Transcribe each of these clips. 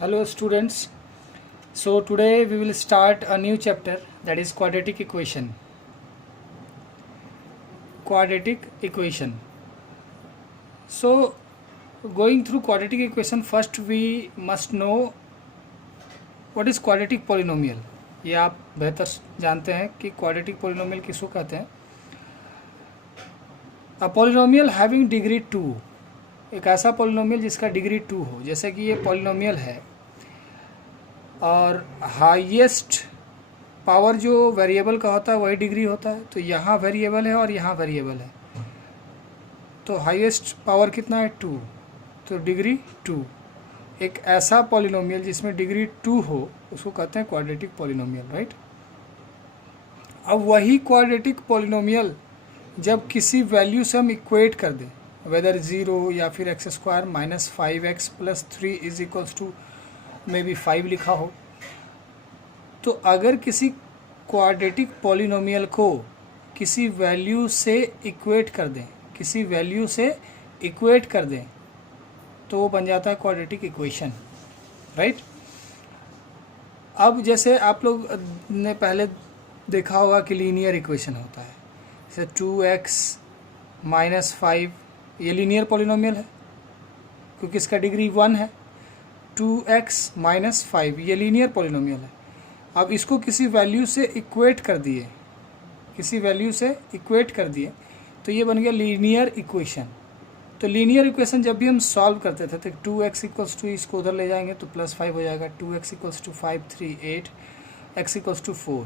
Hello students. So today we will start a new chapter, that is quadratic equation. Quadratic equation. So going through quadratic equation, first we must know what is quadratic polynomial. ये आप बेहतर जानते हैं कि quadratic polynomial किसको कहते हैं. A polynomial having degree 2, एक ऐसा polynomial जिसका डिग्री 2 हो. जैसे कि ये polynomial है और हाईएस्ट पावर जो वेरिएबल का होता है वही डिग्री होता है. तो यहाँ वेरिएबल है और यहाँ वेरिएबल है, तो हाईएस्ट पावर कितना है 2, तो डिग्री 2. एक ऐसा पॉलिनोमियल जिसमें डिग्री 2 हो उसको कहते हैं क्वाड्रेटिक पॉलिनोमियल, राइट. अब वही क्वाड्रेटिक पॉलिनोमियल जब किसी वैल्यू से हम इक्वेट कर दें, वेदर 0 या फिर x square minus 5x plus 3 is equals to में भी 5 लिखा हो, तो अगर किसी क्वाड्रेटिक पॉलिनोमियल को किसी वैल्यू से इक्वेट कर दें, किसी वैल्यू से इक्वेट कर दें, तो वो बन जाता है क्वाड्रेटिक इक्वेशन, राइट. अब जैसे आप लोग ने पहले देखा होगा कि लीनियर इक्वेशन होता है, जैसे 2x माइनस 5, ये लीनियर पॉलिनोमियल है क्योंकि इसका डिग्री 1 है. 2x माइनस 5 ये लीनियर पॉलिनोमियल है. अब इसको किसी वैल्यू से इक्वेट कर दिए, किसी वैल्यू से इक्वेट कर दिए, तो ये बन गया लीनियर इक्वेशन. तो लीनियर इक्वेशन जब भी हम सॉल्व करते थे तो 2x इक्वल्स टू, इसको उधर ले जाएंगे तो प्लस 5 हो जाएगा. 2x equals to 5 3 8, x equals to 4.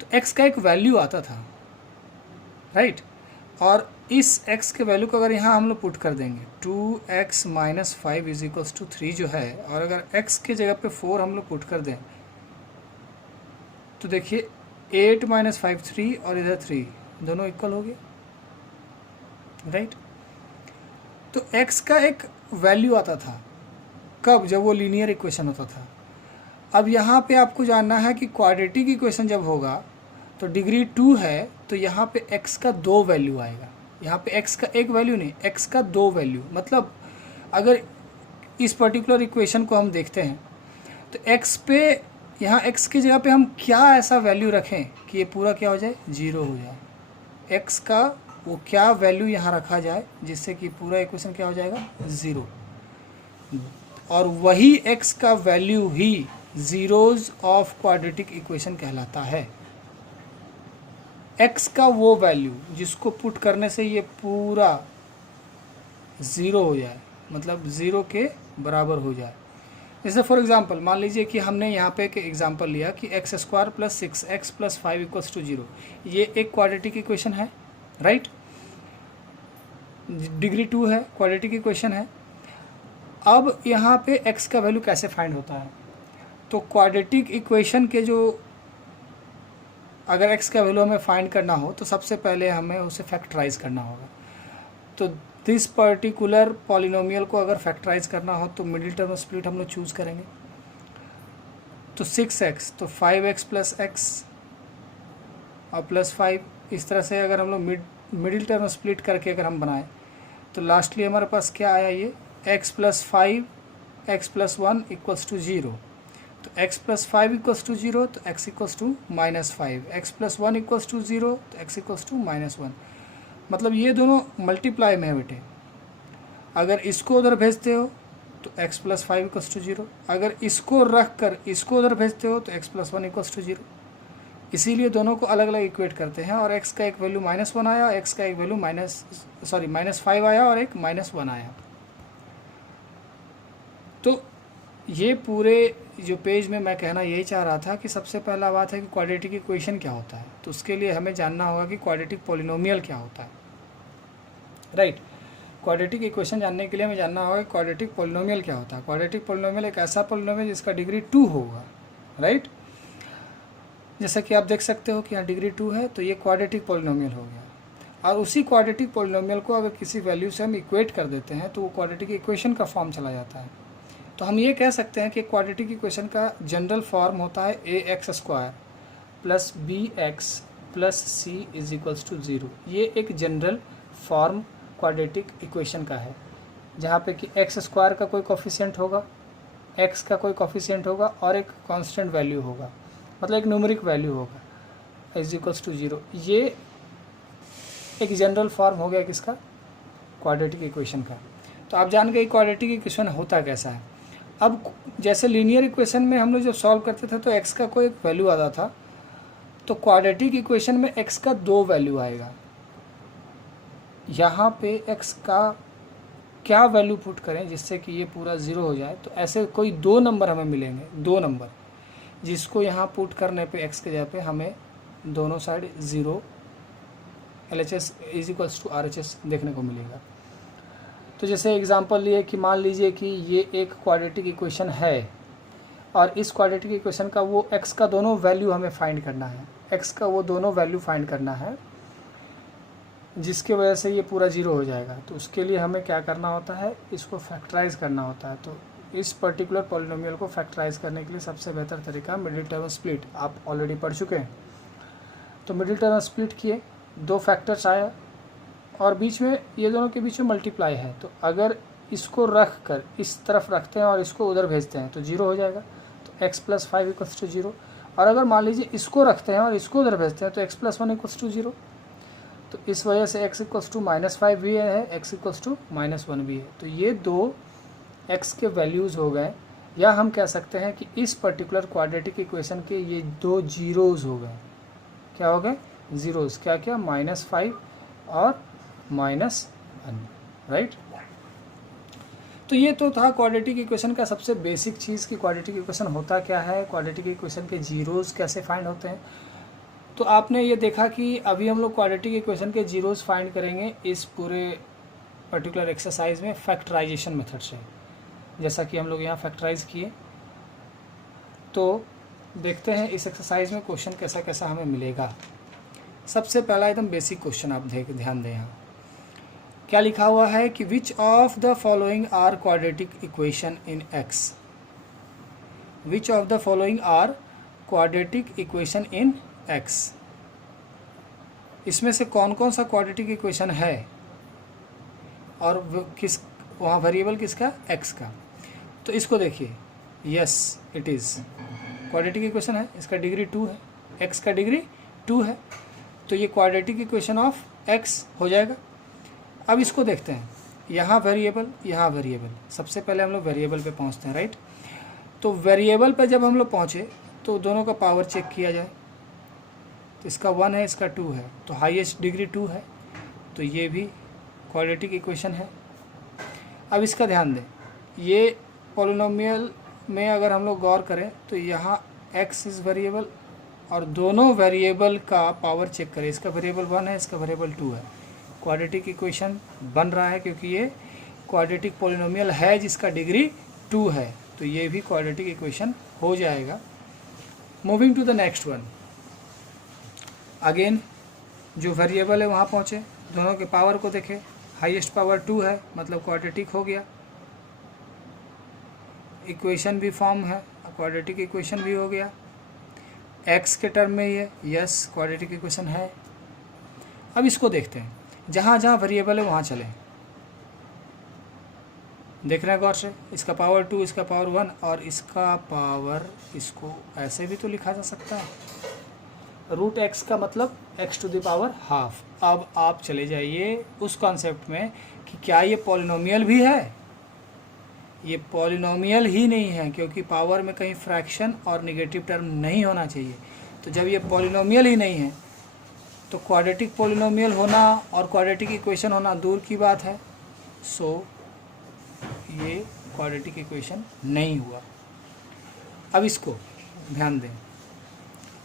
तो x का एक वैल्यू आता था, राइट. और इस x के वैल्यू को अगर यहाँ हम लोग पुट कर देंगे 2x minus 5 is equals to 3 जो है, और अगर x के जगह पे 4 हम लोग पुट कर दें तो देखिए 8 माइनस 5 3 और इधर 3 दोनों इक्वल हो गए, राइट. तो x का एक वैल्यू आता था कब, जब वो लीनियर इक्वेशन होता था. अब यहाँ पे आपको जानना है कि क्वाड्रेटिक इक्वेशन जब होगा तो डिग्री 2 है, तो यहाँ पे x का 2 वैल्यू आएगा. यहाँ पे x का एक वैल्यू नहीं, x का 2 वैल्यू. मतलब अगर इस पर्टिकुलर इक्वेशन को हम देखते हैं तो x पे, यहाँ x की जगह पे हम क्या ऐसा वैल्यू रखें कि ये पूरा क्या हो जाए, 0 हो जाए. x का वो क्या वैल्यू यहाँ रखा जाए जिससे कि पूरा इक्वेशन क्या हो जाएगा, 0. और वही x का value he zeros of quadratic equation कहलाता है. x का वो वैल्यू जिसको पुट करने से ये पूरा 0 हो जाए, मतलब 0 के बराबर हो जाए. जैसे फॉर एग्जांपल मान लीजिए कि हमने यहाँ पे एक एग्जांपल लिया कि x square plus 6x plus 5 equals to 0. ये एक क्वाड्रेटिक इक्वेशन है, राइट. डिग्री 2 है, क्वाड्रेटिक इक्वेशन है. अब यहाँ पे x का वैल्यू कैसे फाइंड होता है, तो क्वाड्रेटिक इक्वेशन के जो, अगर x का वैल्यू हमें फाइंड करना हो तो सबसे पहले हमें उसे फैक्टराइज करना होगा. तो दिस पर्टिकुलर पॉलिनोमियल को अगर फैक्टराइज करना हो तो मिडिल टर्म स्प्लिट हम लोग चूज़ करेंगे. तो 6x तो 5x प्लस x और प्लस 5, इस तरह से अगर हम लोग मिडिल टर्म स्प्लिट करके अगर हम बनाएं तो लास्टली हमारे पास क्या आया, ये x plus 5 x plus 1 equals to 0. तो x प्लस 5 इक्वल्स टू 0, तो x equals to minus 5. x plus 1 equals to 0, तो x इक्वल्स टू माइनस 1. मतलब ये दोनों मल्टीप्लाई में है बेटे. अगर इसको उधर भेजते हो तो x प्लस 5 इक्वल्स टू 0, अगर इसको रख कर इसको उधर भेजते हो तो x प्लस 1 इक्वल्स टू 0. इसीलिए दोनों को अलग अलग इक्वेट करते हैं. और x का एक वैल्यू माइनस 1 आया, x का एक वैल्यू माइनस 5 आया और एक माइनस 1 आया. तो ये पूरे जो पेज में मैं कहना यही चाह रहा था कि सबसे पहला बात है कि क्वाड्रेटिक इक्वेशन क्या होता है. तो उसके लिए हमें जानना होगा कि क्वाड्रेटिक पॉलिनोमियल क्या होता है, राइट. क्वाड्रेटिक इक्वेशन जानने के लिए हमें जानना होगा कि क्वाड्रेटिक पॉलिनोमियल क्या होता है. क्वाड्रेटिक पॉलिनोमियल एक ऐसा पॉलिनोमियल जिसका डिग्री 2 होगा, राइट. जैसा कि आप देख सकते हो कि यहाँ डिग्री 2 है, तो ये क्वाड्रेटिक पॉलिनोमियल हो गया. और उसी क्वाड्रेटिक पॉलिनोमियल को अगर किसी वैल्यू से हम इक्वेट कर देते हैं तो वो क्वाड्रेटिक इक्वेशन का फॉर्म चला जाता है. तो हम ये कह सकते हैं कि क्वाड्रेटिक इक्वेशन का जनरल फॉर्म होता है ax square plus bx plus c is equals to 0. ये एक जनरल फॉर्म क्वाड्रेटिक इक्वेशन का है, जहाँ पे कि एक्स स्क्वायर का कोई कोफिशिएंट होगा एक्स का कोई कॉफिशिएंट होगा और एक कांस्टेंट वैल्यू होगा, मतलब एक न्यूमेरिक वैल्यू होगा इज इक्वल्स टू 0। ये एक जनरल फॉर्म हो गया किसका, क्वाड्रेटिक इक्वेशन का। तो आप जान गए क्वाड्रेटिक इक्वेशन होता कैसा है। अब जैसे लीनियर इक्वेशन में हम लोग जब सॉल्व करते थे तो एक्स का कोई एक वैल्यू आता था, तो क्वाड्रेटिक इक्वेशन में एक्स का 2 वैल्यू आएगा। यहाँ पे एक्स का क्या वैल्यू पुट करें जिससे कि ये पूरा 0 हो जाए, तो ऐसे कोई 2 नंबर हमें मिलेंगे, 2 नंबर जिसको यहाँ पुट करने पे एक्स के जगह पे हमें दोनों side 0 LHS is equals to RHS देखने को मिलेगा। तो जैसे एग्जांपल लिए कि मान लीजिए कि ये एक क्वाड्रेटिक इक्वेशन है और इस क्वाड्रेटिक इक्वेशन का वो एक्स का दोनों वैल्यू हमें फाइंड करना है, एक्स का वो दोनों वैल्यू फाइंड करना है जिसके वजह से ये पूरा 0 हो जाएगा। तो उसके लिए हमें क्या करना होता है, इसको फैक्टराइज करना होता है। तो इस पर्टिकुलर पॉलिनोमियल को फैक्टराइज करने के लिए सबसे बेहतर तरीका मिडिल टर्म स्प्लिट, आप ऑलरेडी पढ़ चुके हैं। तो मिडिल टर्म स्प्लिट किए, 2 फैक्टर्स आया और बीच में ये दोनों के बीच में मल्टीप्लाई है। तो अगर इसको रख कर इस तरफ रखते हैं और इसको उधर भेजते हैं तो 0 हो जाएगा। तो x + 5 इक्वल्स टू 0। और अगर मान लीजिए इसको रखते हैं और इसको उधर भेजते हैं तो x + 1 इक्वल्स टू 0। तो इस वजह से x इक्वल्स टू -5 भी है, x इक्वल्स टू -1 भी है। तो ये 2 x के वैल्यूज़ हो गए, या हम कह सकते हैं कि इस पर्टिकुलर क्वाड्रेटिक इक्वेशन के ये 2 जीरोज़ हो गए। क्या हो गए, जीरोज़। क्या क्या, -5 और -1, राइट। तो ये तो था क्वाड्रेटिक इक्वेशन का सबसे बेसिक चीज़ कि क्वाड्रेटिक इक्वेशन होता क्या है, क्वाड्रेटिक इक्वेशन के जीरोज़ कैसे फाइंड होते हैं। तो आपने ये देखा कि अभी हम लोग क्वाड्रेटिक इक्वेशन के जीरोज़ फाइंड करेंगे इस पूरे पर्टिकुलर एक्सरसाइज में फैक्टराइजेशन मेथड से। जैसा कि हम लोग यहाँ फैक्टराइज किए, तो देखते हैं इस एक्सरसाइज में क्वेश्चन कैसा कैसा हमें मिलेगा। सबसे पहला एकदम बेसिक क्वेश्चन आप ध्यान दें। यहाँ क्या लिखा हुआ है कि which of the following are quadratic equation in x. Which of the following are quadratic equation in x. इसमें से कौन कौन सा क्वाड्रेटिक इक्वेशन है और किस वहाँ वेरिएबल किसका, एक्स का। तो इसको देखिए, yes it is quadratic equation है, इसका डिग्री 2 है, एक्स का डिग्री 2 है, तो ये क्वाड्रेटिक इक्वेशन ऑफ एक्स हो जाएगा। अब इसको देखते हैं, यहाँ वेरिएबल, यहाँ वेरिएबल। सबसे पहले हम लोग वेरिएबल पे पहुँचते हैं, राइट। तो वेरिएबल पे जब हम लोग पहुँचे तो दोनों का पावर चेक किया जाए। तो इसका 1 है, इसका 2 है, तो हाईएस्ट डिग्री 2 है, तो ये भी क्वाड्रेटिक इक्वेशन है। अब इसका ध्यान दें, ये पॉलिनोमियल में अगर हम लोग गौर करें तो यहाँ x इज़ वेरिएबल और दोनों वेरिएबल का पावर चेक करें। इसका वेरिएबल 1 है, इसका वेरिएबल 2 है। क्वाड्रेटिक इक्वेशन बन रहा है क्योंकि ये क्वाड्रेटिक पॉलिनोमियल है जिसका डिग्री 2 है, तो ये भी क्वाड्रेटिक इक्वेशन हो जाएगा। Moving to the next one, again जो वेरिएबल है वहाँ पहुँचे, दोनों के पावर को देखें, हाईएस्ट पावर 2 है मतलब क्वाड्रेटिक हो गया। इक्वेशन भी फॉर्म है, क्वाड्रेटिक इक्वेशन भी हो गया। एक्स के टर्म में ये यस क्वाड्रेटिक इक्वेशन है। अब इसको देखते हैं, जहाँ जहाँ वेरिएबल है वहाँ चलें। देख रहे हैं गौर से, इसका पावर 2, इसका पावर 1 और इसका पावर, इसको ऐसे भी तो लिखा जा सकता है, रूट एक्स का मतलब x to the power half. अब आप चले जाइए उस कॉन्सेप्ट में कि क्या ये पॉलिनोमियल भी है। ये पॉलिनोमियल ही नहीं है क्योंकि पावर में कहीं फ्रैक्शन और नेगेटिव टर्म नहीं होना चाहिए। तो जब ये पॉलिनोमियल ही नहीं है तो क्वाड्रेटिक पॉलिनोमियल होना और क्वाड्रेटिक इक्वेशन होना दूर की बात है। सो ये क्वाड्रेटिक इक्वेशन नहीं हुआ। अब इसको ध्यान दें,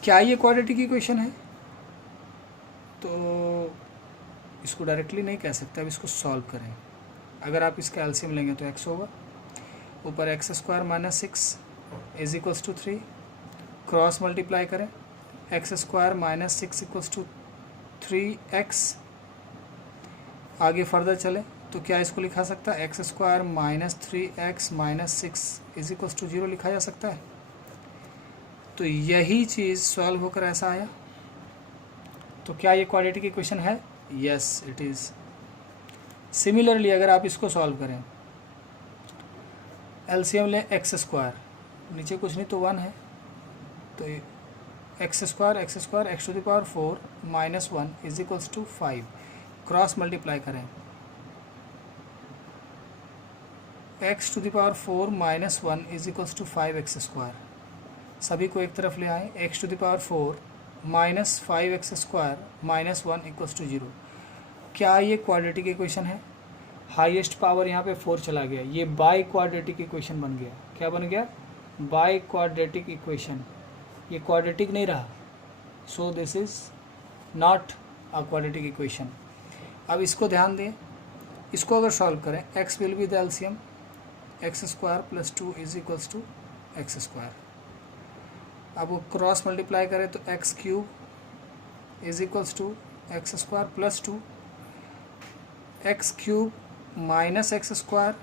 क्या ये क्वाड्रेटिक इक्वेशन है, तो इसको डायरेक्टली नहीं कह सकते। अब इसको सॉल्व करें, अगर आप इसका एलसीएम लेंगे तो x होगा, ऊपर x² - 6 is equals to 3, cross multiply करें, x² - 6 इक्वल्स टू 3x। आगे फर्दर चलें तो क्या इसको लिखा सकता है, x² - 3x - 6 is equals to 0 लिखा जा सकता है। तो यही चीज़ सॉल्व होकर ऐसा आया। तो क्या ये क्वाड्रेटिक इक्वेशन है, यस इट इज़। सिमिलरली अगर आप इसको सॉल्व करें, एलसीएम लें एक्स स्क्वायर, नीचे कुछ नहीं तो 1 है, तो x square x to the power 4 minus 1 is equals to 5। Cross multiply करें, x to the power 4 minus 1 is equals to 5x square. सभी को एक तरफ ले आए, x to the power 4 minus 5x square minus 1 equals to 0। क्या ये quadratic equation है? हाईएस्ट पावर यहाँ पे 4 चला गया, ये बाई क्वाड्रेटिक इक्वेशन बन गया। क्या बन गया? Bye quadratic equation. ये क्वाड्रेटिक नहीं रहा, so this is not a quadratic equation. अब इसको ध्यान दें, इसको अगर सॉल्व करें, x will be the LCM, x square plus 2 is equals to x square. अब वो क्रॉस मल्टीप्लाई करें तो x cube is equals to x square plus 2, x cube minus x square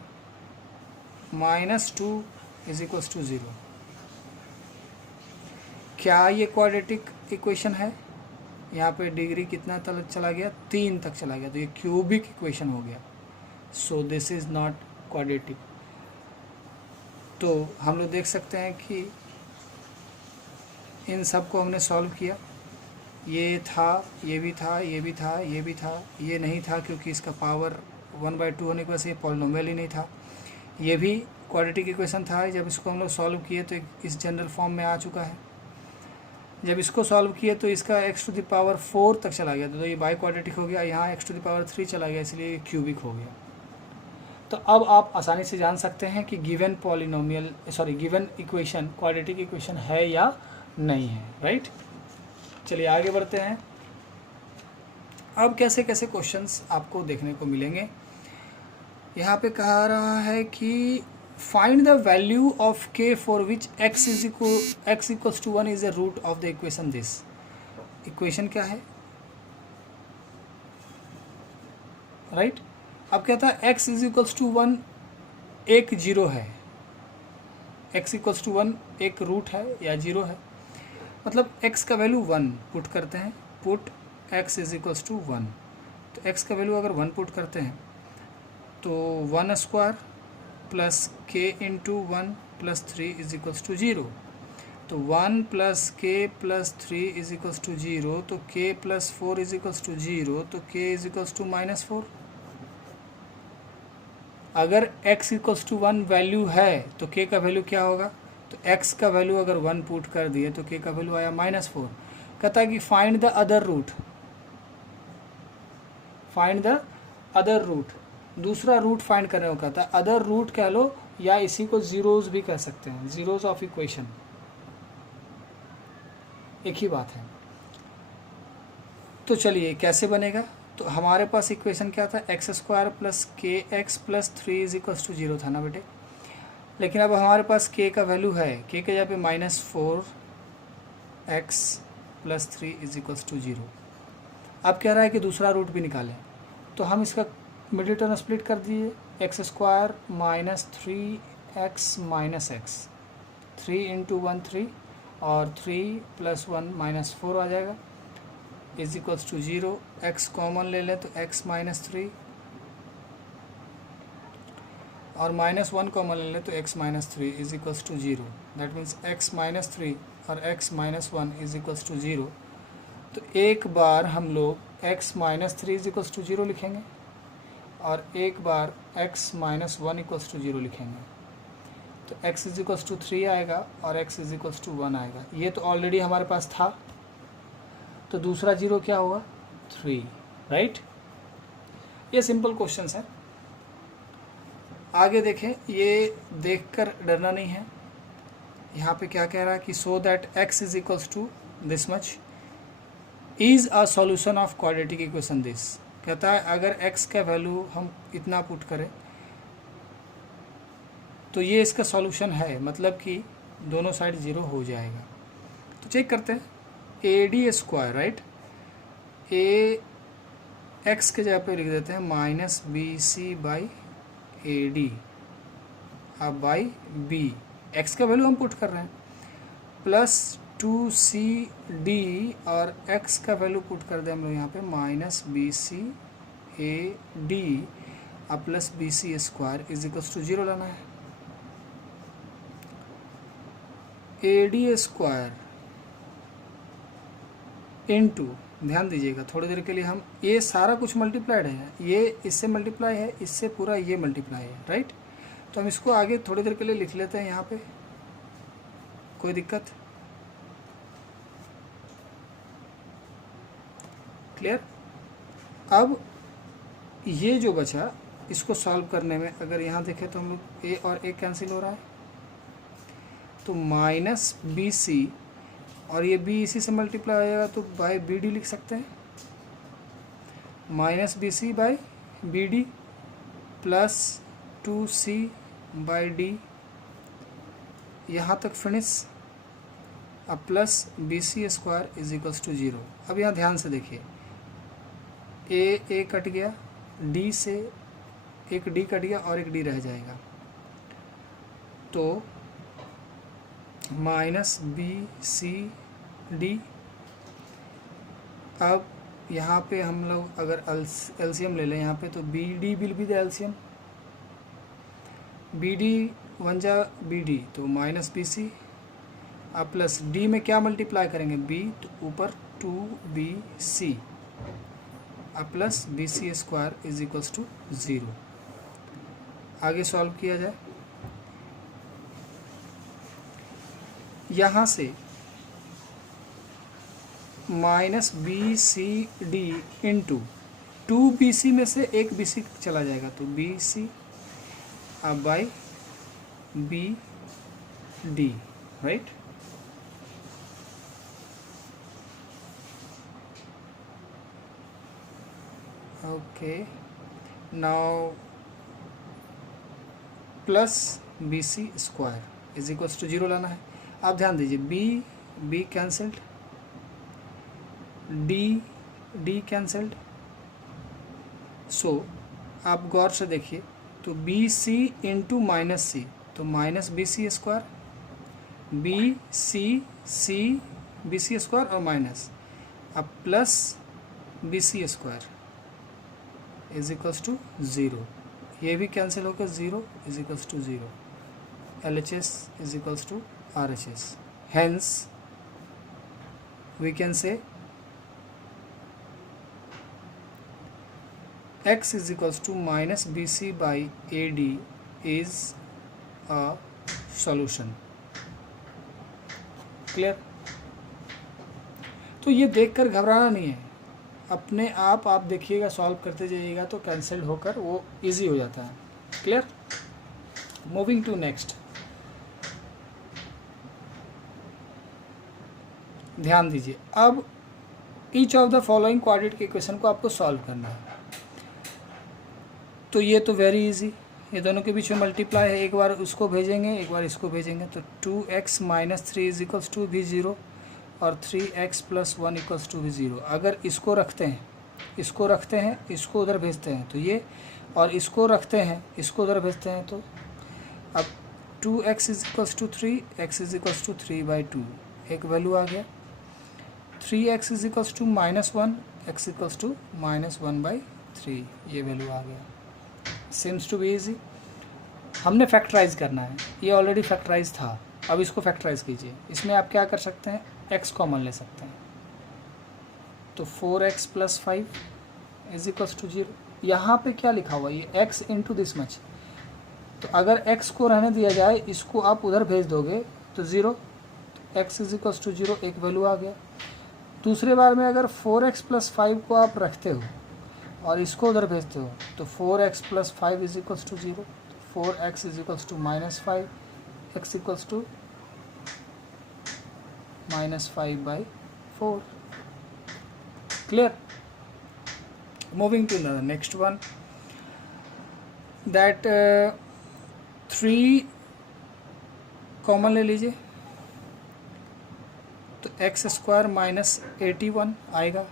minus 2 is equals to 0। क्या ये quadratic equation है? यहाँ पे degree कितना तक चला गया? 3 तक चला गया, तो ये क्यूबिक इक्वेशन हो गया। So this is not quadratic. तो हम लोग देख सकते हैं कि इन सब को हमने सॉल्व किया, ये था, ये भी था, ये भी था, ये भी था, ये नहीं था क्योंकि इसका पावर 1/2 होने की वजह से ये पॉलिनोमियल ही नहीं था। ये भी क्वाड्रेटिक इक्वेशन था, जब इसको हम लोग सॉल्व किए तो इस जनरल फॉर्म में आ चुका है। जब इसको सॉल्व किए तो इसका x टू द पावर 4 तक चला गया, तो ये बाई क्वाड्रेटिक हो गया। यहाँ x टू द पावर 3 चला गया, इसलिए ये क्यूबिक हो गया। तो अब आप आसानी से जान सकते हैं कि given given equation quadratic equation है या नहीं है, राइट। चलिए आगे बढ़ते हैं। अब कैसे कैसे क्वेश्चंस आपको देखने को मिलेंगे। यहाँ पे कहा रहा है कि find the value of k for which x equals to 1 is the root of the equation this. Equation क्या है, राइट। अब कहता है x इज इक्वल्स टू 1 एक 0 है, x इक्वल्स टू 1 एक रूट है या 0 है, मतलब x का वैल्यू 1 पुट करते हैं, put x is equals to 1। तो x का वैल्यू अगर 1 पुट करते हैं तो 1 square plus k into 1 plus 3 is equals to 0। तो 1 plus k plus 3 is equals to 0, तो k plus 4 is equals to 0, तो k इज इक्वल्स टू -4। अगर x इक्वल्स टू 1 वैल्यू है तो k का वैल्यू क्या होगा? तो x का वैल्यू अगर 1 पुट कर दिए तो k का वैल्यू आया -4। कहता है कि find the other root, find the other root, दूसरा रूट फाइंड करने को कहता है। अदर रूट कह लो या इसी को जीरोज भी कह सकते हैं, जीरोज ऑफ इक्वेशन, एक ही बात है। तो चलिए कैसे बनेगा। तो हमारे पास इक्वेशन क्या था, x square plus k x plus 3 is equals to 0 था ना बेटे। लेकिन अब हमारे पास k का वैल्यू है, k के जगह पे -4x plus 3 is equals to 0। अब कह रहा है कि दूसरा रूट भी निकालें, तो हम इसका मिडिल टर्म स्प्लिट कर दिए, x square minus 3x minus x, 3 into 1 3 और 3 प्लस 1 -4 आ जाएगा is equals to 0। x common ले लें तो x माइनस 3 और -1 कॉमन ले लें तो x minus 3 is equals to 0। That means x minus 3 और x minus 1 is equals to 0। तो एक बार हम लोग x minus 3 is equals to 0 लिखेंगे और एक बार x माइनस 1 इक्वल्स टू 0 लिखेंगे। तो x इज इक्वल्स टू 3 आएगा और x इज इक्वल्स टू 1 आएगा। ये तो ऑलरेडी हमारे पास था, तो दूसरा 0 क्या होगा? 3, राइट। ये सिंपल क्वेश्चन है। आगे देखें, ये देखकर डरना नहीं है। यहाँ पे क्या कह रहा है कि so that x is equals to this much is a solution of quadratic equation this. कहता है अगर x का वैल्यू हम इतना पुट करें तो ये इसका सॉल्यूशन है, मतलब कि दोनों साइड 0 हो जाएगा। तो चेक करते हैं, AD स्क्वायर, राइट, ए x के जगह पे लिख देते हैं -BC बाई AD अब बाई B, x का वैल्यू हम पुट कर रहे हैं, प्लस 2CD और x का वैल्यू पुट कर दें हम लोग यहाँ पे -BC AD अब plus BC square is equals to 0 लाना है। AD² इनटू, ध्यान दीजिएगा थोड़ी देर के लिए, हम ये सारा कुछ मल्टीप्लाइड है, ये इससे मल्टीप्लाई है, इससे पूरा ये मल्टीप्लाई है, राइट। तो हम इसको आगे थोड़ी देर के लिए लिख लेते हैं यहाँ पे, कोई दिक्कत? क्लियर? अब ये जो बचा, इसको सॉल्व करने में अगर यहाँ देखें तो हम लोग ए और ए कैंसिल हो रहा है, तो माइनस BC, और ये बी इसी से मल्टीप्लाई हो जाएगा तो बाय BD लिख सकते हैं, minus BC by BD plus 2C by D, यहाँ तक फिनिश। अब plus BC² is equals to 0। अब यहाँ ध्यान से देखिए, ए कट गया, D से एक D कट गया और एक D रह जाएगा, तो माइनस BCD। अब यहाँ पे हम लोग अगर एलसीएम ले लें यहाँ पे, तो BD will be the LCM, BD 1 जा BD, तो माइनस BC। अब प्लस D में क्या मल्टीप्लाई करेंगे, B, तो ऊपर 2BC, अब plus BC² is equals to 0। आगे सॉल्व किया जाए, यहाँ से माइनस BCD इंटू 2BC में से एक BC चला जाएगा, तो BC, अब by BD, right. Okay, now plus BC² is equals to 0 लाना है। आप ध्यान दीजिए, B cancelled, D cancelled. So आप गौर से देखिए, तो BC इंटू माइनस C, तो माइनस BC², BC² और माइनस, अब plus BC² is equals to 0। ये भी कैंसिल होकर 0 is equals to 0। LHS is equals to RHS। Hence, we can say x is equals to minus BC by AD is a solution. Clear? तो ये देखकर घबराना नहीं है, अपने आप देखिएगा, सॉल्व करते जाइएगा तो कैंसिल्ड होकर वो इजी हो जाता है। क्लियर? मूविंग टू नेक्स्ट, ध्यान दीजिए, अब each of the following quadratic equation को आपको सॉल्व करना है। तो ये तो वेरी इजी, ये दोनों के बीच में मल्टीप्लाई है, एक बार उसको भेजेंगे एक बार इसको भेजेंगे, तो 2x minus 3 is equals to भी 0 और 3x प्लस 1 इक्वल्स टू भी 0। अगर इसको रखते हैं, इसको रखते हैं, इसको उधर भेजते हैं तो ये, और इसको रखते हैं, इसको उधर भेजते हैं, तो अब 2x is equals to 3, x is equals to 3/2, एक वैल्यू आ गया। 3x is equals to -1, x equals to -1/3, ये वैल्यू आ गया। Seems to be easy. हमने फैक्टराइज करना है, ये ऑलरेडी फैक्टराइज था, अब इसको फैक्टराइज कीजिए। इसमें आप क्या कर सकते हैं, x कॉमन ले सकते हैं, तो 4x plus 5 is equals to 0। यहाँ पे क्या लिखा हुआ है, ये x इंटू दिस मच, तो अगर x को रहने दिया जाए, इसको आप उधर भेज दोगे तो 0, x इज इक्वल्स टू 0, एक वैल्यू आ गया। दूसरे बार में अगर 4x प्लस 5 को आप रखते हो और इसको उधर भेजते हो, तो 4x plus 5 is equals to 0, 4x is equals to -5, x equals to -5/4। Clear? Moving to the next one, that 3 common ले लीजिए, तो x² माइनस 81 आएगा,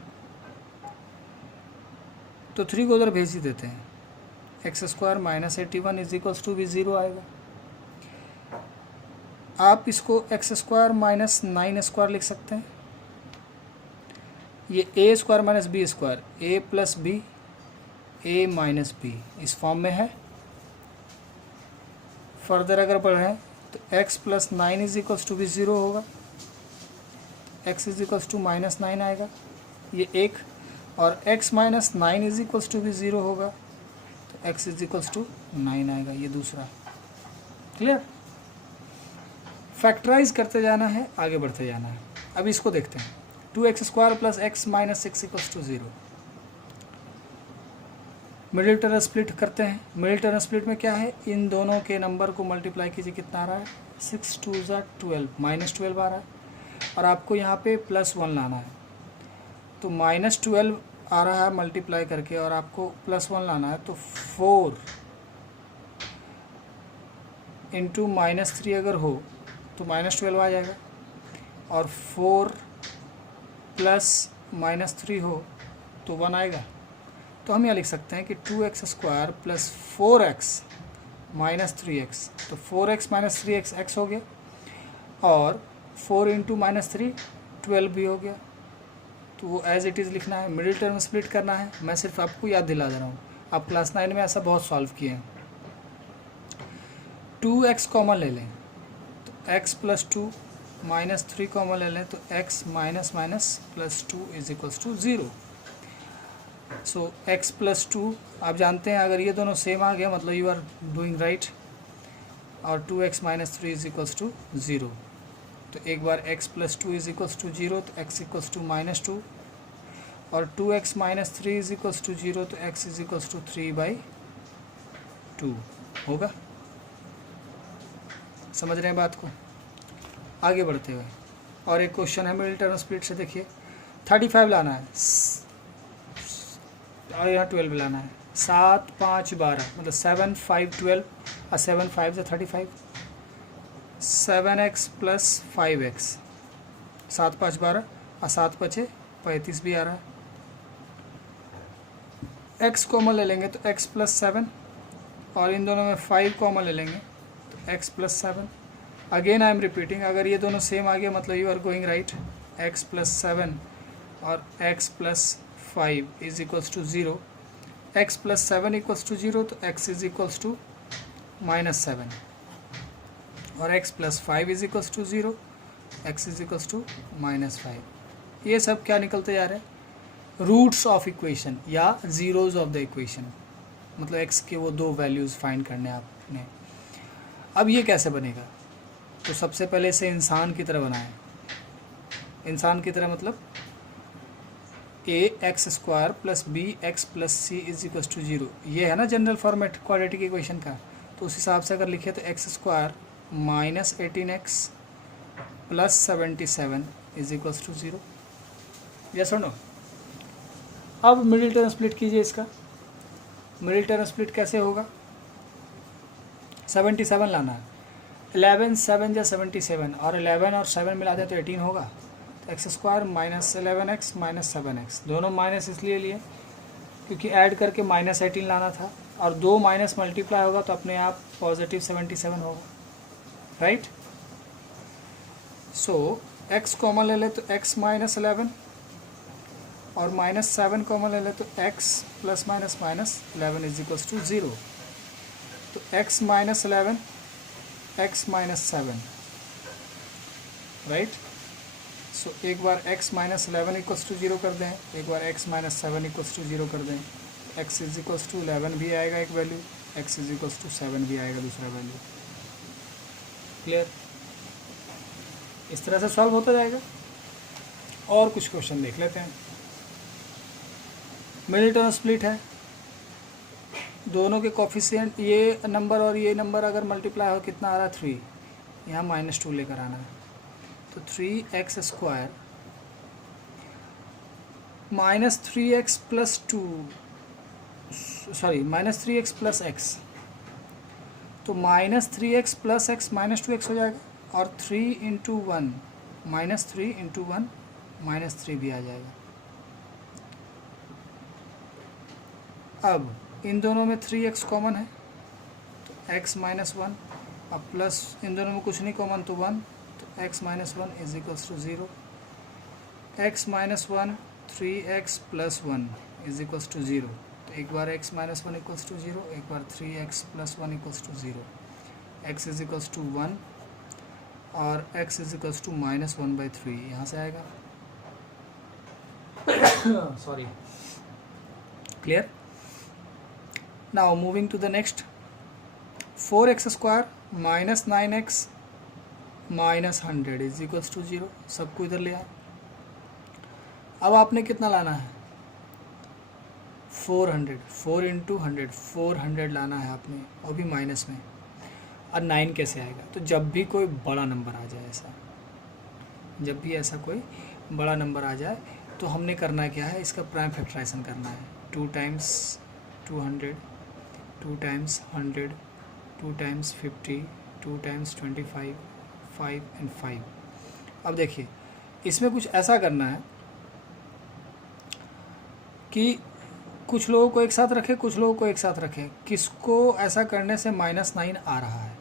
तो 3 को उधर भेज ही देते हैं, x² minus 81 is equals to भी 0 आएगा। आप इसको x² माइनस 9² लिख सकते हैं, ये a² minus b², a plus b, a minus b, इस फॉर्म में है। फर्दर अगर बढ़ें तो x plus 9 is equals to भी 0 होगा, x is equals to minus 9 आएगा, ये एक, और x minus 9 is equals to भी 0 होगा, तो x इज इक्वल्स टू 9 आएगा, ये दूसरा। क्लियर? फैक्टराइज करते जाना है, आगे बढ़ते जाना है। अब इसको देखते हैं, 2x square plus x minus 6 equals to 0। Middle term split करते हैं। मिडिल टर्म स्प्लिट में क्या है, इन दोनों के नंबर को मल्टीप्लाई कीजिए, कितना आ रहा है, 6 2 12, माइनस 12 आ रहा है, और आपको यहाँ पे प्लस 1 लाना है, तो माइनस 12 आ रहा है मल्टीप्लाई करके, और आपको प्लस 1 लाना है, तो 4 इंटू माइनस 3 अगर हो तो माइनस 12 आ जाएगा, और 4 प्लस माइनस 3 हो तो 1 आएगा। तो हम यहाँ लिख सकते हैं कि 2x square plus 4x minus 3x, तो 4x माइनस 3x x हो गया, और 4 इंटू माइनस 3 12 भी हो गया। तो वो एज इट इज़ लिखना है, मिडिल टर्म स्प्लिट करना है। मैं सिर्फ आपको याद दिला दे रहा हूँ, आप क्लास 9 में ऐसा बहुत सॉल्व किए हैं। 2x कॉमन ले लें तो x प्लस 2, माइनस 3 कॉमन ले लें तो x minus minus plus 2 is equals to 0। So x plus 2 आप जानते हैं, अगर ये दोनों सेम आ गया मतलब यू आर डूइंग राइट, और 2x minus 3 is equals to 0। तो एक बार x plus 2 is equals to 0, तो x इक्वल्स टू माइनस 2, और 2x minus 3 is equals to 0, तो x इज इक्वल्स टू 3/2 होगा। समझ रहे हैं बात को? आगे बढ़ते हुए और एक क्वेश्चन है मिडिल टर्म स्प्लिट से, देखिए 35 लाना है और यहाँ 12 लाना है। 7 5 12 मतलब 7 5 12 और 7 5 से 35, 7x प्लस 5x, 7 5 12 और 7 5 35 भी आ रहा है। x कॉमन ले लेंगे तो x प्लस 7, और इन दोनों में 5 कॉमन ले लेंगे तो x plus 7। Again I am repeating, अगर ये दोनों सेम आ गया मतलब you are going right. x plus 7 और x plus 5 is equals to 0। x plus 7 equals to 0, तो x is equals to minus 7, और x plus 5 is equals to 0, x is equals to minus 5। ये सब क्या निकलते जा रहे हैं, रूट्स ऑफ इक्वेशन या ज़ीरोज़ ऑफ द इक्वेशन, मतलब x के वो दो वैल्यूज़ फाइंड करने आपने। अब ये कैसे बनेगा, तो सबसे पहले इसे इंसान की तरह बनाएं। इंसान की तरह मतलब ax square plus B x plus C is equals to 0, ये है ना जनरल फॉर्मेट क्वाड्रेटिक इक्वेशन का। तो उस हिसाब से अगर लिखे तो x square minus 18x plus 77 is equals to 0। Yes और नो? अब मिडिल टर्म स्प्लिट कीजिए इसका। मिडिल टर्म स्प्लिट कैसे होगा, 77 लाना है, 11 7 या 77, और 11 और 7 मिला दें तो 18 होगा। तो x square minus 11x minus 7x, दोनों माइनस इसलिए लिए क्योंकि ऐड करके माइनस 18 लाना था, और दो माइनस मल्टीप्लाई होगा तो अपने आप पॉजिटिव 77 होगा, राइट। सो x कॉमन ले ले तो x माइनस 11, और माइनस 7 कॉमन ले ले तो x plus minus minus 11 is equals to 0। तो x minus 11 x minus 7, right. So एक बार x माइनस 11 इक्वल्स टू 0 कर दें, एक बार x माइनस 7 इक्वल्स टू 0 कर दें, x इज इक्वल्स टू 11 भी आएगा एक value, x is equals to 7 भी आएगा दूसरा वैल्यू। क्लियर? इस तरह से सॉल्व होता जाएगा। और कुछ क्वेश्चन देख लेते हैं। मिडिल टर्म स्प्लिट है, दोनों के कोफिशिएंट ये नंबर और ये नंबर अगर मल्टीप्लाई हो कितना आ रहा है 3, यहाँ -2 लेकर आना है। तो 3x square minus 3x plus 2, sorry minus 3x plus x, तो minus 3x plus x -2x हो जाएगा, और 3 इंटू 1 -3 इंटू 1 -3 भी आ जाएगा। अब इन दोनों में 3x कॉमन है तो x माइनस 1, अब प्लस इन दोनों में कुछ नहीं कॉमन तो 1, तो x minus 1 is equals to 0। x minus 1 3x plus 1 is equals to 0, तो एक बार x माइनस 1 इक्वल्स टू 0, एक बार 3x plus 1 equals to 0, x is equals to 1 और x इज इक्वल्स टू -1/3 यहाँ से आएगा। Sorry, clear. Now moving to the next, 4x² minus 9x minus 100 is equals to 0। सबको इधर ले आए। अब आपने कितना लाना है, 400, 4 इंटू 100, 400 लाना है आपने, और भी माइनस में। और 9 कैसे आएगा, तो जब भी कोई बड़ा नंबर आ जाए, ऐसा जब भी ऐसा कोई बड़ा नंबर आ जाए तो हमने करना क्या है, इसका प्राइम फैक्टराइजेशन करना है। 2 times 200, 2 times 100, 2 times 50, 2 times 25, 5 and 5। अब देखिए इसमें कुछ ऐसा करना है कि कुछ लोगों को एक साथ रखें, कुछ लोगों को एक साथ रखें। किसको ऐसा करने से -9 आ रहा है,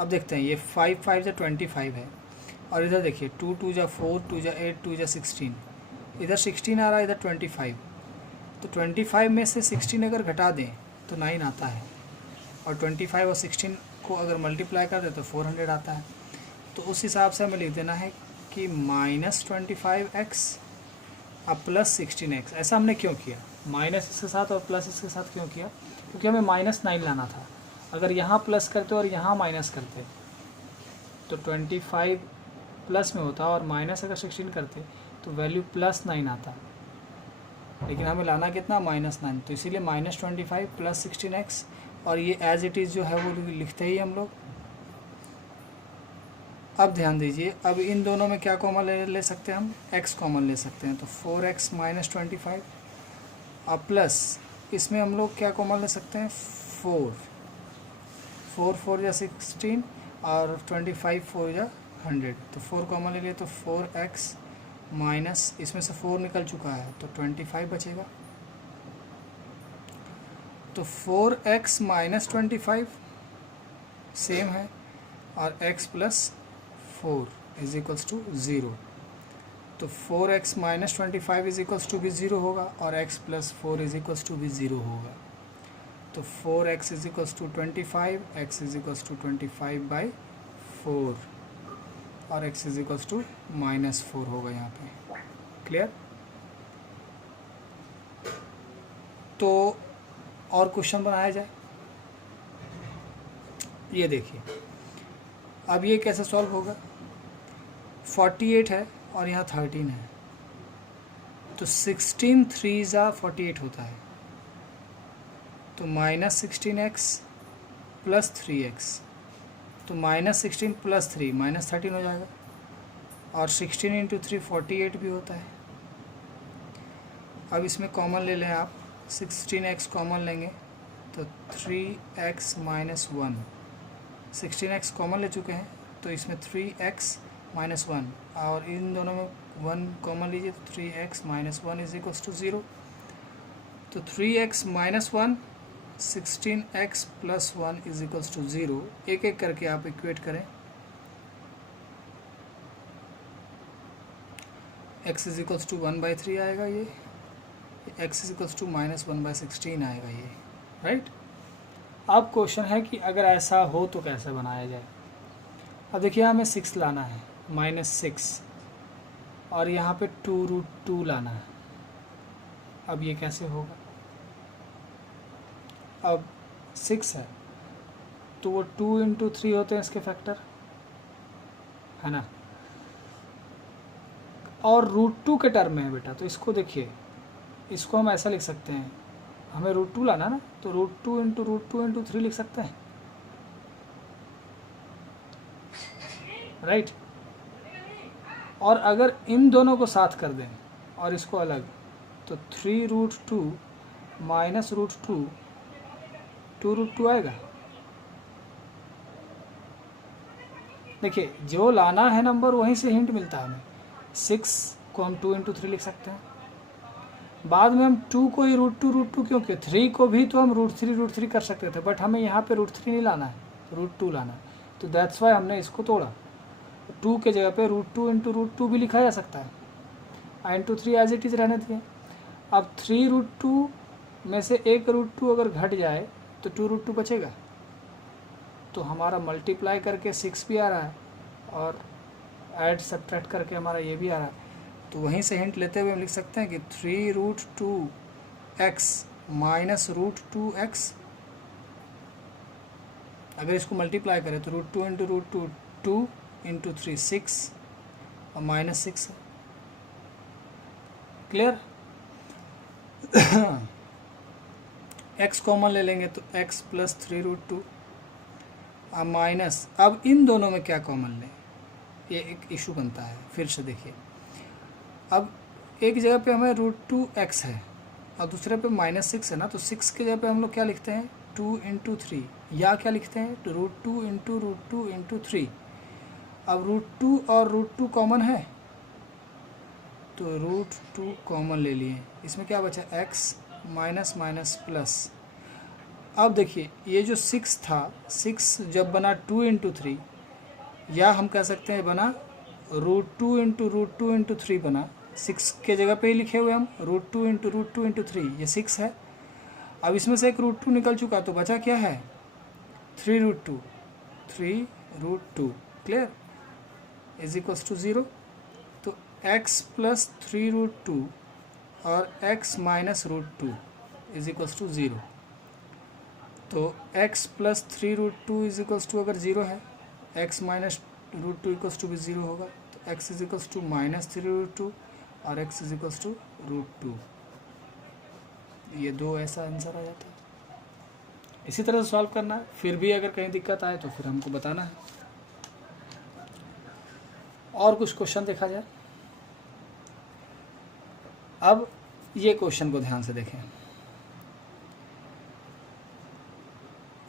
अब देखते हैं। ये 5 5 जा 25 है, और इधर देखिए 2 2 जा 4, 2 जा 8, 2 जा 16, इधर 16 आ रहा है, इधर 25। तो 25 में से 16 अगर घटा दें तो 9 आता है, और 25 और 16 को अगर मल्टीप्लाई कर दें तो 400 आता है। तो उस हिसाब से हमें लिख देना है कि -25x अब प्लस 16x। ऐसा हमने क्यों किया, माइनस इसके साथ और प्लस इसके साथ क्यों किया, क्योंकि हमें -9 लाना था। अगर यहाँ प्लस करते और यहाँ माइनस करते तो 25 प्लस में होता, और माइनस अगर 16 करते तो वैल्यू +9 आता। लेकिन हमें लाना कितना, -9, तो इसीलिए -25 प्लस 16x, और ये एज इट इज़ जो है वो लिखते ही हम लोग। अब ध्यान दीजिए, अब इन दोनों में क्या कॉमन ले सकते हैं हम, x कॉमन ले सकते हैं। तो 4x - 25, और प्लस इसमें हम लोग क्या कॉमन ले सकते हैं, 4 4 जा 16, और 25 4 जा 100, तो 4 कॉमन ले लिए, तो 4x माइनस, इसमें से 4 निकल चुका है तो 25 बचेगा। तो 4x - 25 सेम है, और x + 4 इज इक्वल्स टू 0। तो 4x - 25 इज इक्वल्स टू भी 0 होगा, और x + 4 इज इक्वल्स टू भी 0 होगा। तो 4x is equals to 25, x is equals to 25/4, और x इज इक्वल्स टू -4 होगा यहाँ पे। क्लियर। तो और क्वेश्चन बनाया जाए, ये देखिए अब ये कैसे सॉल्व होगा। 48 है और यहाँ 13 है, तो 16 3 जा 48 होता है, तो -16x + 3x, तो -16 + 3 -13 हो जाएगा, और 16 × 3 48 भी होता है। अब इसमें कॉमन ले लें आप, 16x कॉमन लेंगे तो 3x - 1, 16x कॉमन ले चुके हैं तो इसमें 3x - 1, और इन दोनों में 1 कॉमन लीजिए तो 3x - 1 इज इक्वल्स टू 0। तो 3x - 1, 16x + 1 is equals to 0। एक एक करके आप इक्वेट करें। x इज इक्वल्स टू 1/3 आएगा ये, x इज इक्वल्स टू -1/16 आएगा ये, राइट। अब क्वेश्चन है कि अगर ऐसा हो तो कैसे बनाया जाए। अब देखिए हमें 6 लाना है, -6, और यहाँ पे 2√2 लाना है। अब ये कैसे होगा, अब 6 है तो वो 2 × 3 होते हैं इसके फैक्टर, है ना, और √2 के टर्म में है बेटा। तो इसको देखिए, इसको हम ऐसा लिख सकते हैं, हमें √2 लाना ना, तो √2 × √2 × 3 लिख सकते हैं, राइट। और अगर इन दोनों को साथ कर दें और इसको अलग, तो 3√2 - √2 2√2 आएगा। देखिए जो लाना है नंबर वहीं से हिंट मिलता है हमें। 6 को हम 2 × 3 लिख सकते हैं, बाद में हम 2 को ही √2 क्यों किया, 3 को भी तो हम √3 कर सकते थे, बट हमें यहाँ पे √3 नहीं लाना है, √2 लाना है, तो दैट्स वाई हमने इसको तोड़ा। 2 के जगह पे √2 × √2 भी लिखा जा सकता है, × 3 एज इट इज़ रहने दिए। अब 3√2 में से एक √2 अगर घट जाए तो 2√2 बचेगा, तो हमारा मल्टीप्लाई करके 6 भी आ रहा है और ऐड सब्ट्रैक्ट करके हमारा ये भी आ रहा है, तो वहीं से हिंट लेते हुए हम लिख सकते हैं कि 3√2x माइनस √2x। अगर इसको मल्टीप्लाई करें तो √2 इंटू √2 2 इंटू 3 6 और माइनस 6 है। क्लियर? x कॉमन ले लेंगे तो x प्लस 3√2 अब माइनस, अब इन दोनों में क्या कॉमन लें, ये एक इशू बनता है। फिर से देखिए, अब एक जगह पे हमें √2x है और दूसरे पे -6 है ना, तो 6 की जगह पे हम लोग क्या लिखते हैं 2 इंटू 3, या क्या लिखते हैं √2 इंटू √2 इंटू 3। अब √2 और √2 कॉमन है तो √2 कॉमन ले लिए, इसमें क्या बचा x माइनस माइनस प्लस। अब देखिए ये जो 6 था, 6 जब बना 2 इंटू 3, या हम कह सकते हैं बना √2 इंटू √2 इंटू 3 बना, 6 के जगह पे ही लिखे हुए हम √2 इंटू √2 इंटू 3, ये 6 है। अब इसमें से एक √2 निकल चुका तो बचा क्या है 3√2, 3√2। क्लियर? Is equals to 0। तो x प्लस 3√2 और x minus √2 is equals to 0। तो x plus 3√2 is equals to, अगर 0 है x माइनस √2 इक्वल्स टू भी 0 होगा, तो x is equals to minus 3√2 और x इज इक्वल्स टू √2। ये 2 ऐसा आंसर आ जाता है। इसी तरह से सॉल्व करना है। फिर भी अगर कहीं दिक्कत आए तो फिर हमको बताना है। और कुछ क्वेश्चन देखा जाए। अब ये क्वेश्चन को ध्यान से देखें,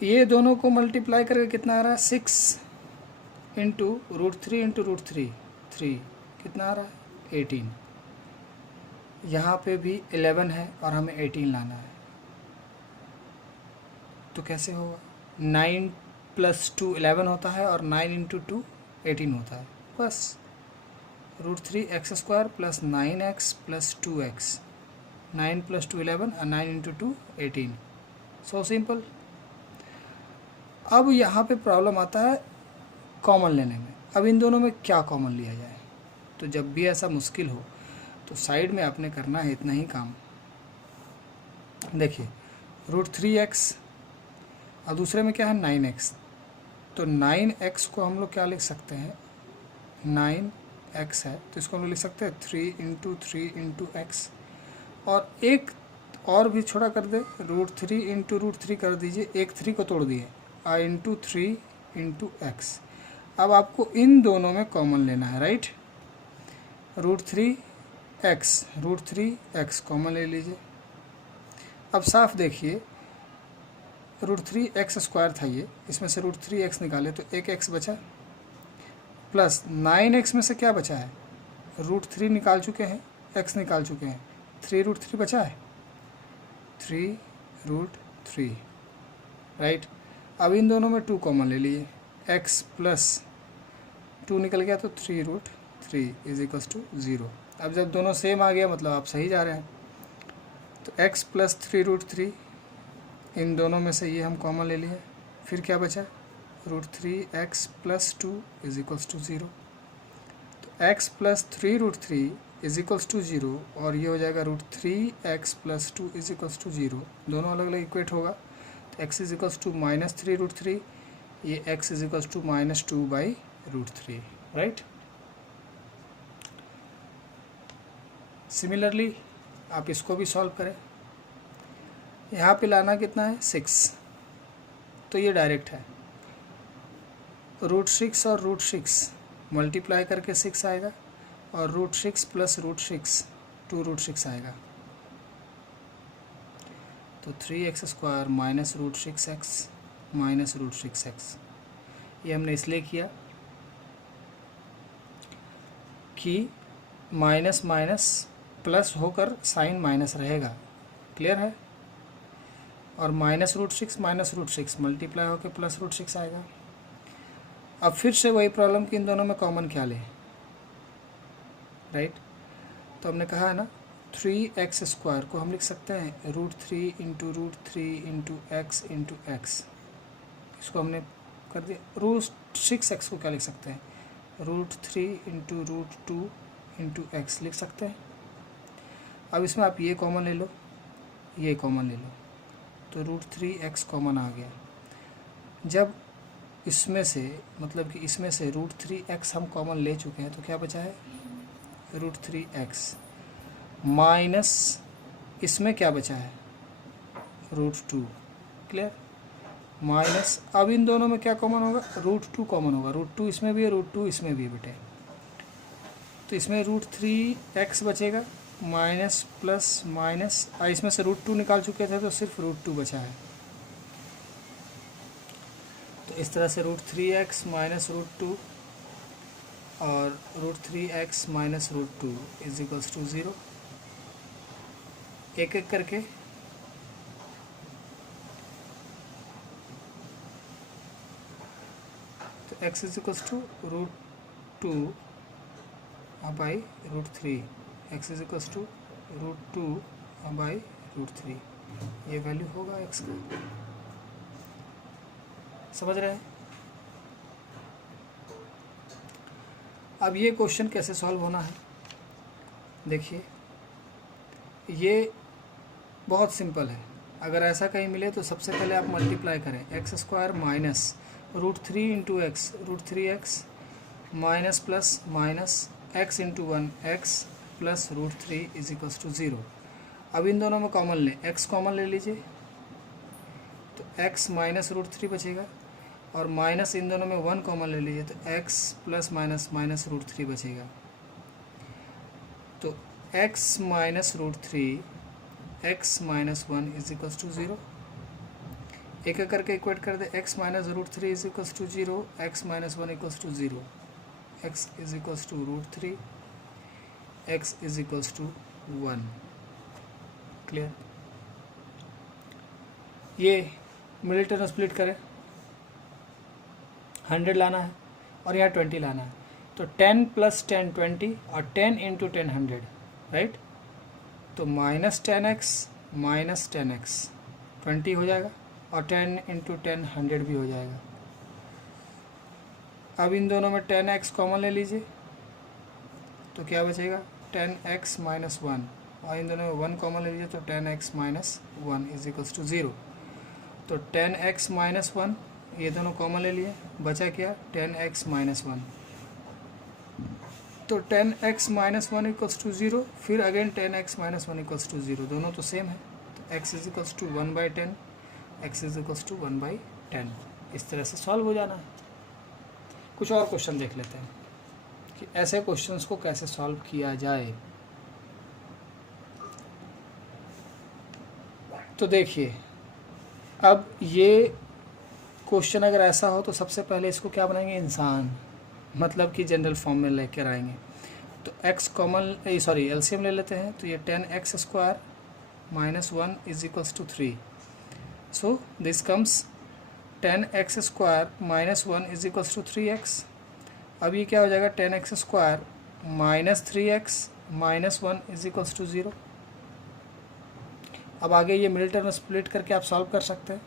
ये दोनों को मल्टीप्लाई करके कितना आ रहा है 6 इंटू √3 इंटू √3 3 कितना आ रहा है 18। यहाँ पे भी 11 है और हमें 18 लाना है, तो कैसे होगा 9 प्लस 2 11 होता है और 9 इंटू 2 18 होता है। बस √3x² plus 9x plus 2x, 9 plus 2 11 और 9 इंटू 2 18। So simple. अब यहाँ पे प्रॉब्लम आता है कॉमन लेने में। अब इन दोनों में क्या कॉमन लिया जाए, तो जब भी ऐसा मुश्किल हो तो साइड में आपने करना है इतना ही काम। देखिए √3x और दूसरे में क्या है 9x, तो 9x को हम लोग क्या लिख सकते हैं 9x है तो इसको हम लोग लिख सकते हैं 3 इंटू 3 इंटू एक्स, और एक और भी छोटा कर दे √3 इंटू √3 कर दीजिए, एक 3 को तोड़ दिए इंटू 3 इंटू एक्स। अब आपको इन दोनों में कॉमन लेना है, राइट। √3x कॉमन ले लीजिए। अब साफ देखिए √3x² था ये, इसमें से √3x निकाले तो एक x बचा, प्लस 9x में से क्या बचा है √3 निकाल चुके हैं, x निकाल चुके हैं, 3√3 बचा है 3√3, राइट। अब इन दोनों में 2 कॉमन ले लिए, x प्लस 2 निकल गया तो 3√3 इज इक्वल्स टू 0। अब जब दोनों सेम आ गया मतलब आप सही जा रहे हैं, तो x प्लस 3√3 इन दोनों में से ये हम कॉमन ले लिए, फिर क्या बचा √3x plus 2 is equals to 0। तो x plus 3√3 is equals to 0 और ये हो जाएगा √3x plus 2 is equals to 0। दोनों अलग अलग इक्वेट होगा, तो x is equals to minus 3√3, ये x is equals to -2/√3, right. Similarly आप इसको भी सॉल्व करें। यहाँ पे लाना कितना है 6, तो ये डायरेक्ट है √6 और √6 मल्टीप्लाई करके 6 आएगा, और √6 प्लस √6 2√6 आएगा, तो 3x² minus √6x minus √6x। ये हमने इसलिए किया कि माइनस माइनस प्लस होकर साइन माइनस रहेगा, क्लियर है। और माइनस √6 मल्टीप्लाई होकर प्लस √6 आएगा। अब फिर से वही प्रॉब्लम कि इन दोनों में कॉमन क्या लें, राइट। तो हमने कहा है ना 3x² को हम लिख सकते हैं √3 into √3 into x into x, इसको हमने कर दिया। √6x को क्या लिख सकते हैं √3 इंटू √2 इंटू एक्स लिख सकते हैं। अब इसमें आप ये कॉमन ले लो, ये कॉमन ले लो, तो √3x कॉमन आ गया। जब इसमें से मतलब कि इसमें से √3x हम कॉमन ले चुके हैं तो क्या बचा है √3x माइनस इसमें क्या बचा है √2। क्लियर? माइनस अब इन दोनों में क्या कॉमन होगा, √2 कॉमन होगा। √2 इसमें भी है, √2 इसमें भी है बेटे। तो इसमें √3x बचेगा माइनस प्लस माइनस, इसमें से √2 निकाल चुके थे तो सिर्फ √2 बचा है। तो इस तरह से √3x माइनस √2 और √3x minus √2 is equals to 0। एक एक करके तो x is equals to √2 by √3, x is equals to √2 by √3, ये वैल्यू होगा x का। समझ रहे हैं? अब ये क्वेश्चन कैसे सॉल्व होना है, देखिए ये बहुत सिंपल है। अगर ऐसा कहीं मिले तो सबसे पहले आप मल्टीप्लाई करें, x² minus √3 into x, √3x minus plus minus x into 1 x plus √3 is equals to 0। अब इन दोनों में कॉमन लें, x कॉमन ले लीजिए तो x माइनस √3 बचेगा, और माइनस इन दोनों में 1 कॉमन ले लीजिए तो x प्लस माइनस माइनस √3 बचेगा। तो x minus √3 x minus 1 is equals to 0। एक एक करके इक्वेट कर दे, x minus √3 is equals to 0, x minus 1 equals to 0, x is equals to √3, x is equals to 1। Clear? ये मिडिल टर्म स्प्लिट करें, 100 लाना है और यहाँ 20 लाना है, तो 10 प्लस 10 20 और 10 इंटू 10 100, राइट? तो माइनस 10x माइनस 10x 20 हो जाएगा और 10 इंटू 10 100 भी हो जाएगा। अब इन दोनों में 10x कॉमन ले लीजिए तो क्या बचेगा 10x माइनस 1, और इन दोनों में 1 कॉमन ले लीजिए तो 10x minus 1 is equals to 0। तो 10x माइनस 1 ये दोनों कॉमन ले लिए, बचा क्या 10x माइनस 1। तो 10x माइनस 1 इक्वल्स टू 0, फिर again 10x minus 1 equals to 0, दोनों तो सेम है। तो x is equals to 1/10, x is equals to 1/10। इस तरह से सॉल्व हो जाना है। कुछ और क्वेश्चन देख लेते हैं कि ऐसे क्वेश्चंस को कैसे सॉल्व किया जाए। तो देखिए, अब ये क्वेश्चन अगर ऐसा हो तो सबसे पहले इसको क्या बनाएंगे, इंसान, मतलब कि जनरल फॉर्म में लेकर आएंगे। तो x कॉमन एलसीएम ले लेते हैं, तो ये 10x² minus 1 is equals to 3। So this comes 10x² minus 1 is equals to 3x। अब ये क्या हो जाएगा 10x² minus 3x minus 1 is equals to 0। अब आगे ये मिडिल टर्म स्प्लिट करके आप सॉल्व कर सकते हैं।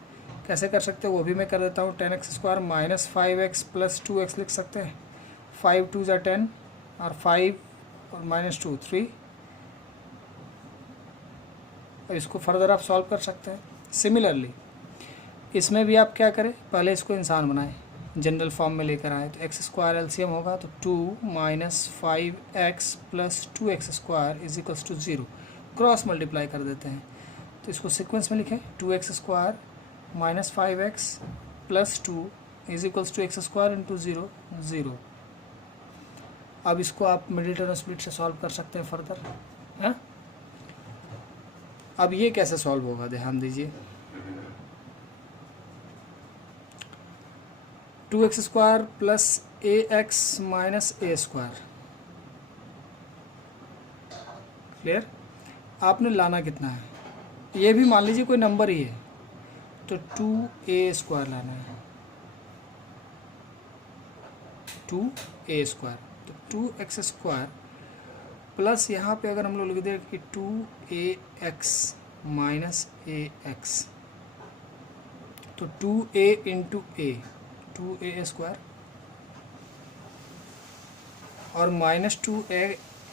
कैसे कर सकते हैं वो भी मैं कर देता हूँ। 10x² minus 5x plus 2x लिख सकते हैं। 5 2 ज़ा 10 और 5 और माइनस 2 3। और इसको फर्दर आप सॉल्व कर सकते हैं। सिमिलरली इसमें भी आप क्या करें, पहले इसको इंसान बनाएं, जनरल फॉर्म में लेकर आए। तो x² एलसीएम होगा तो 2 minus 5x plus 2x² is equals to 0। Cross multiply कर देते हैं तो इसको सीक्वेंस में लिखें। 2x² minus 5x plus 2 is equals to x² into 0 0। अब इसको आप मिडिल टर्म स्प्लिट से सॉल्व कर सकते हैं फर्दर, है? अब ये कैसे सॉल्व होगा ध्यान दीजिए। 2x² plus ax minus a²। Clear? आपने लाना कितना है, ये भी मान लीजिए कोई नंबर ही है, तो 2a² लाना है। 2a², तो 2x² प्लस यहाँ पे अगर हम लोग लिख दें कि 2ax माइनस ax, तो 2a इंटू a, 2a² और -2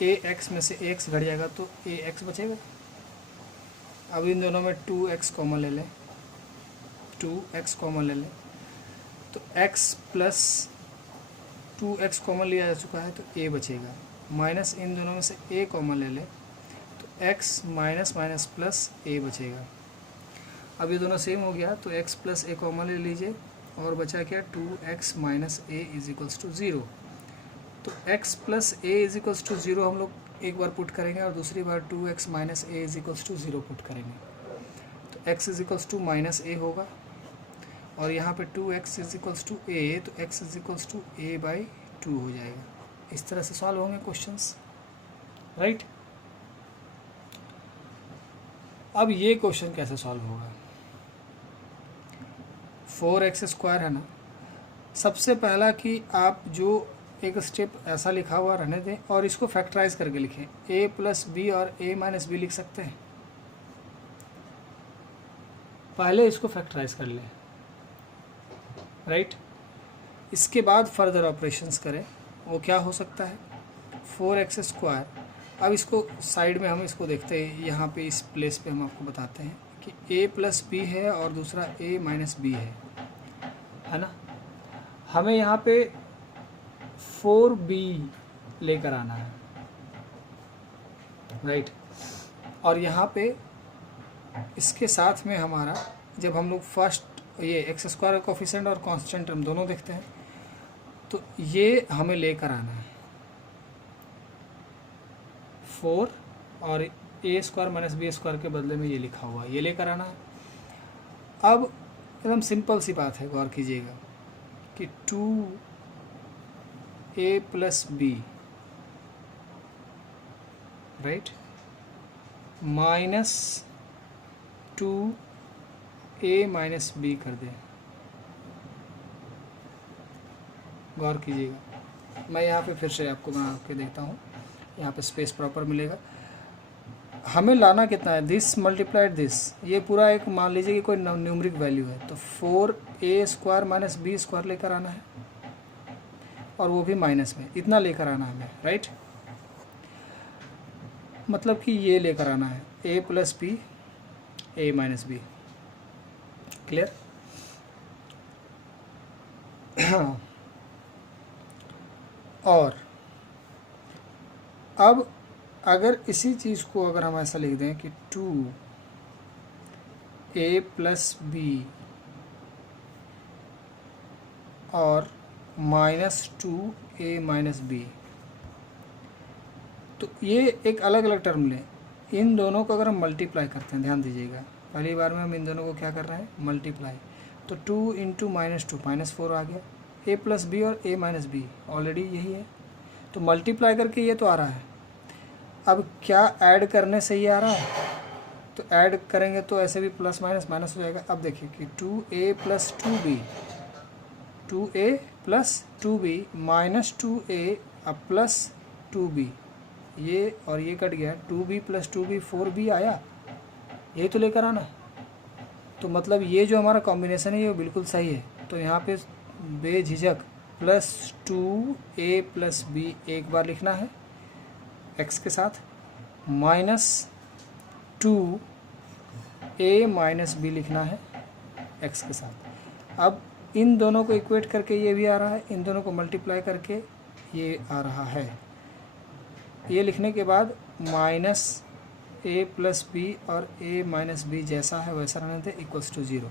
a x में से x घट जाएगा तो ax बचेगा। अब इन दोनों में 2x कॉमन ले लें, 2x कॉमन ले लें तो x प्लस 2x कॉमन लिया जा चुका है तो a बचेगा, माइनस इन दोनों में से a कॉमन ले लें तो x minus minus plus a बचेगा। अब ये दोनों सेम हो गया तो x प्लस a कॉमन ले लीजिए और बचा क्या 2x minus a is equals to 0। तो x plus a is equals to 0 हम लोग एक बार पुट करेंगे और दूसरी बार 2x minus a is equals to 0 put करेंगे तो x is equals to minus a होगा और यहाँ पे 2x is equals to a तो x is equals to a by 2 हो जाएगा। इस तरह से सॉल्व होंगे क्वेश्चंस, राइट। अब ये क्वेश्चन कैसे सॉल्व होगा, 4x² है ना। सबसे पहला कि आप जो एक स्टेप ऐसा लिखा हुआ रहने दें और इसको फैक्टराइज करके लिखें, a प्लस बी और a माइनस बी लिख सकते हैं। पहले इसको फैक्टराइज कर लें, राइट। इसके बाद फर्दर ऑपरेशंस करें। वो क्या हो सकता है 4x²। अब इसको साइड में हम इसको देखते हैं, यहाँ पे इस प्लेस पे हम आपको बताते हैं कि a प्लस बी है और दूसरा a माइनस बी है ना। हमें यहाँ पे 4b लेकर आना है, राइट। और यहाँ पे इसके साथ में हमारा जब हम लोग फर्स्ट ये x² का कोफिशिएंट और कांस्टेंट टर्म दोनों देखते हैं तो ये हमें लेकर आना है 4 और a² माइनस b² के बदले में ये लिखा हुआ है, ये लेकर आना है। अब एकदम सिंपल सी बात है, गौर कीजिएगा कि 2a plus b, right, minus 2a minus b कर दें। गौर कीजिएगा, मैं यहाँ पे फिर से आपको बना के देखता हूँ, यहाँ पे स्पेस प्रॉपर मिलेगा। हमें लाना कितना है, दिस मल्टीप्लाइड दिस, ये पूरा एक मान लीजिए कि कोई न्यूमरिक वैल्यू है तो 4a² माइनस b² लेकर आना है और वो भी माइनस में, इतना लेकर आना है हमें, राइट। मतलब कि ये लेकर आना है a plus b a minus b, clear. और अब अगर इसी चीज़ को अगर हम ऐसा लिख दें कि 2a प्लस बी और माइनस 2a माइनस बी, तो ये एक अलग अलग टर्म लें। इन दोनों को अगर हम मल्टीप्लाई करते हैं, ध्यान दीजिएगा, पहली बार में हम इन दोनों को क्या कर रहे हैं, मल्टीप्लाई। तो 2 इंटू -2 -4 आ गया, a प्लस बी और a माइनस बी ऑलरेडी यही है, तो मल्टीप्लाई करके ये तो आ रहा है। अब क्या ऐड करने से ही आ रहा है, तो ऐड करेंगे तो ऐसे भी प्लस माइनस माइनस हो जाएगा। अब देखिए कि 2a plus 2b, 2a plus 2b minus 2a अब प्लस 2b, ये और ये कट गया, 2b प्लस 2b 4b आया, यही तो लेकर आना। तो मतलब ये जो हमारा कॉम्बिनेशन है ये बिल्कुल सही है। तो यहाँ पे बेझिझक प्लस 2a प्लस b एक बार लिखना है x के साथ, माइनस 2a माइनस b लिखना है x के साथ। अब इन दोनों को इक्वेट करके ये भी आ रहा है, इन दोनों को मल्टीप्लाई करके ये आ रहा है। ये लिखने के बाद माइनस a प्लस बी और a माइनस बी जैसा है वैसा रहने दें, इक्वल्स टू 0।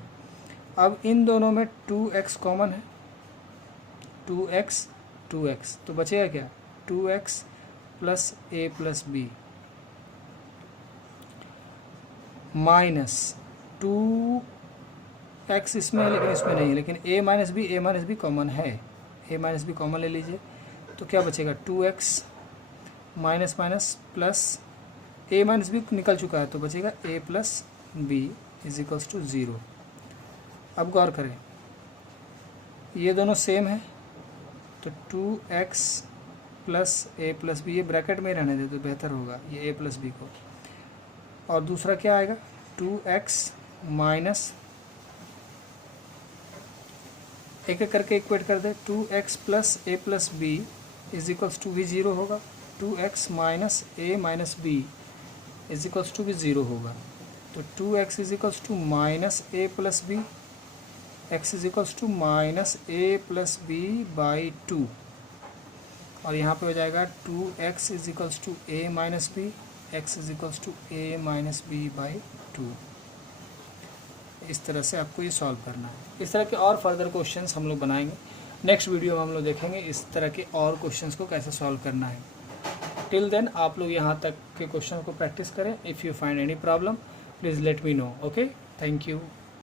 अब इन दोनों में 2x कॉमन है, 2x 2x, तो बचेगा क्या 2x plus a plus b minus 2x इसमें है लेकिन इसमें नहीं है, लेकिन a माइनस बी कॉमन है, a माइनस बी कॉमन ले लीजिए तो क्या बचेगा 2x minus minus plus a minus b निकल चुका है तो बचेगा a plus b is equals to 0। अब गौर करें, ये दोनों सेम है तो 2x plus a plus b, ये ब्रैकेट में रहने दे तो बेहतर होगा ये a प्लस बी को। और दूसरा क्या आएगा 2x माइनस, एक एक करके इक्वेट कर दे, 2x plus a plus b is equals to भी ज़ीरो होगा, 2x minus a minus b is equals to भी ज़ीरो होगा, तो 2x is equals to minus a plus b, x is equals to minus a plus b by 2, और यहाँ पे हो जाएगा 2x is equals to a minus b, x is equals to a minus b by 2। इस तरह से आपको ये सॉल्व करना है। इस तरह के और फर्दर क्वेश्चंस हम लोग बनाएंगे। नेक्स्ट वीडियो में हम लोग देखेंगे इस तरह के और क्वेश्चंस को कैसे सॉल्व करना है। टिल देन आप लोग यहाँ तक के क्वेश्चन को प्रैक्टिस करें। If you find any problem please let me know. Okay, thank you.